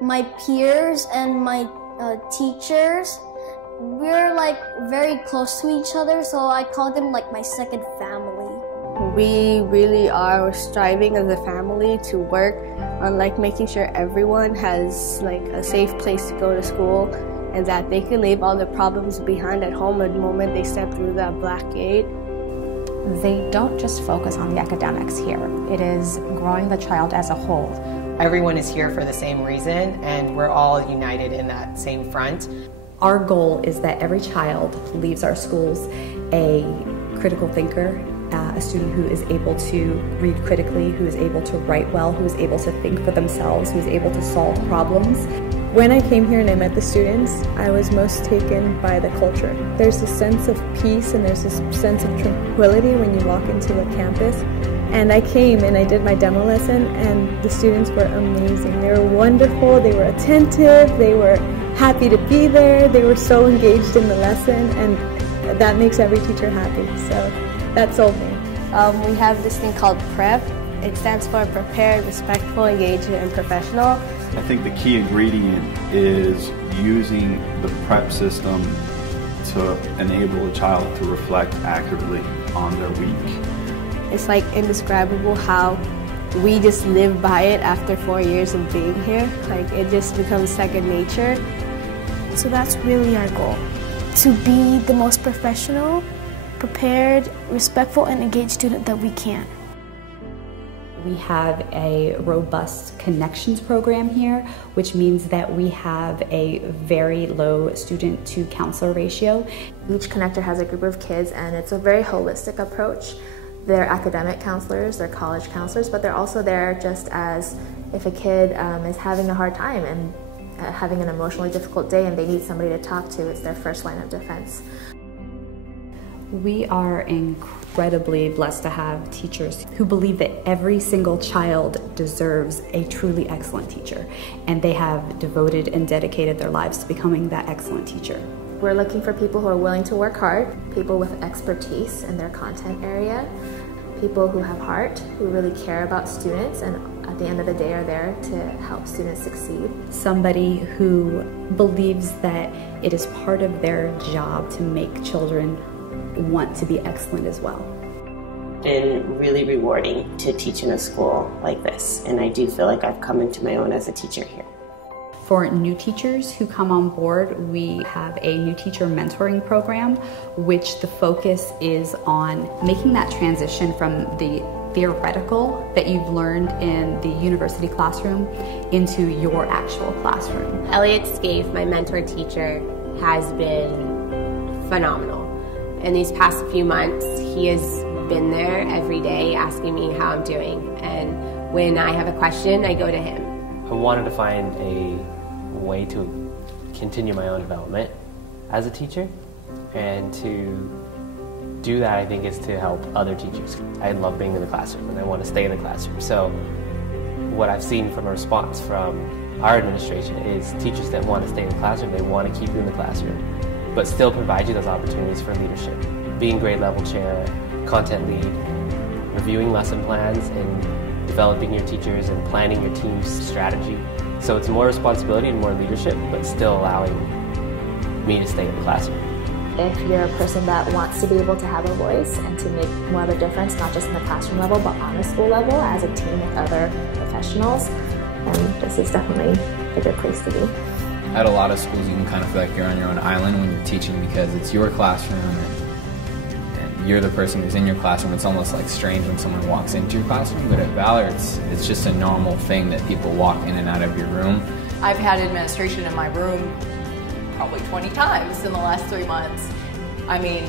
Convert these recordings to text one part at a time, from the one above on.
My peers and my teachers, we're like very close to each other, so I call them like my second family. We really are striving as a family to work on like making sure everyone has like a safe place to go to school and that they can leave all the problems behind at home at the moment they step through that black gate. They don't just focus on the academics here. It is growing the child as a whole. Everyone is here for the same reason, and we're all united in that same front. Our goal is that every child leaves our schools a critical thinker, a student who is able to read critically, who is able to write well, who is able to think for themselves, who is able to solve problems. When I came here and I met the students, I was most taken by the culture. There's a sense of peace and there's this sense of tranquility when you walk into a campus. And I came and I did my demo lesson and the students were amazing. They were wonderful, they were attentive, they were happy to be there, they were so engaged in the lesson, and that makes every teacher happy. So that sold me. We have this thing called PREP. It stands for Prepared, Respectful, Engaged, and Professional. I think the key ingredient is using the PREP system to enable a child to reflect accurately on their week. It's like indescribable how we just live by it after 4 years of being here. Like it just becomes second nature. So that's really our goal, to be the most professional, prepared, respectful, and engaged student that we can. We have a robust connections program here, which means that we have a very low student to counselor ratio. Each connector has a group of kids and it's a very holistic approach. They're academic counselors, they're college counselors, but they're also there just as if a kid is having a hard time and having an emotionally difficult day and they need somebody to talk to, it's their first line of defense. We are incredibly blessed to have teachers who believe that every single child deserves a truly excellent teacher, and they have devoted and dedicated their lives to becoming that excellent teacher. We're looking for people who are willing to work hard, people with expertise in their content area, people who have heart, who really care about students and at the end of the day are there to help students succeed. Somebody who believes that it is part of their job to make children want to be excellent as well. It's been really rewarding to teach in a school like this, and I do feel like I've come into my own as a teacher here. For new teachers who come on board, we have a new teacher mentoring program, which the focus is on making that transition from the theoretical that you've learned in the university classroom into your actual classroom. Elliot Scaife, my mentor teacher, has been phenomenal. In these past few months, he has been there every day asking me how I'm doing, and when I have a question, I go to him. I wanted to find a way to continue my own development as a teacher, and to do that I think is to help other teachers. I love being in the classroom and I want to stay in the classroom. So what I've seen from a response from our administration is teachers that want to stay in the classroom, they want to keep you in the classroom, but still provide you those opportunities for leadership. Being grade level chair, content lead, reviewing lesson plans, and developing your teachers and planning your team's strategy. So it's more responsibility and more leadership, but still allowing me to stay in the classroom. If you're a person that wants to be able to have a voice and to make more of a difference, not just in the classroom level, but on the school level as a team with other professionals, then this is definitely a good place to be. At a lot of schools, you can kind of feel like you're on your own island when you're teaching because it's your classroom and you're the person who's in your classroom. It's almost like strange when someone walks into your classroom, but at Valor, it's just a normal thing that people walk in and out of your room. I've had administration in my room probably 20 times in the last 3 months. I mean,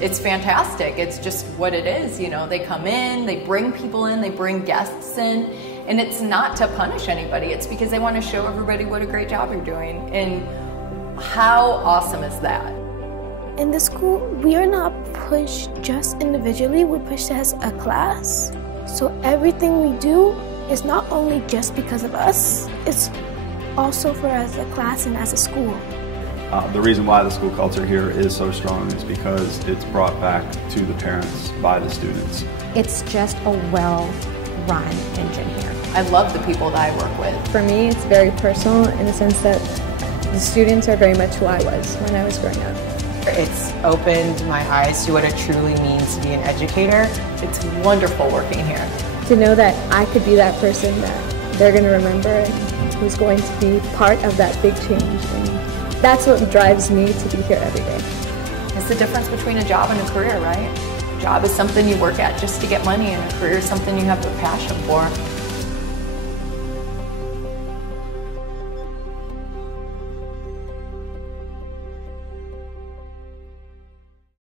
it's fantastic. It's just what it is, you know. They come in, they bring people in, they bring guests in, and it's not to punish anybody. It's because they want to show everybody what a great job you're doing. And how awesome is that? In the school, we are not pushed just individually, we're pushed as a class. So everything we do is not only just because of us, it's also for as a class and as a school. The reason why the school culture here is so strong is because it's brought back to the parents by the students. It's just a run engine here. I love the people that I work with. For me, it's very personal in the sense that the students are very much who I was when I was growing up. It's opened my eyes to what it truly means to be an educator. It's wonderful working here. To know that I could be that person that they're going to remember and who's going to be part of that big change. And that's what drives me to be here every day. It's the difference between a job and a career, right? A job is something you work at just to get money, and a career is something you have a passion for.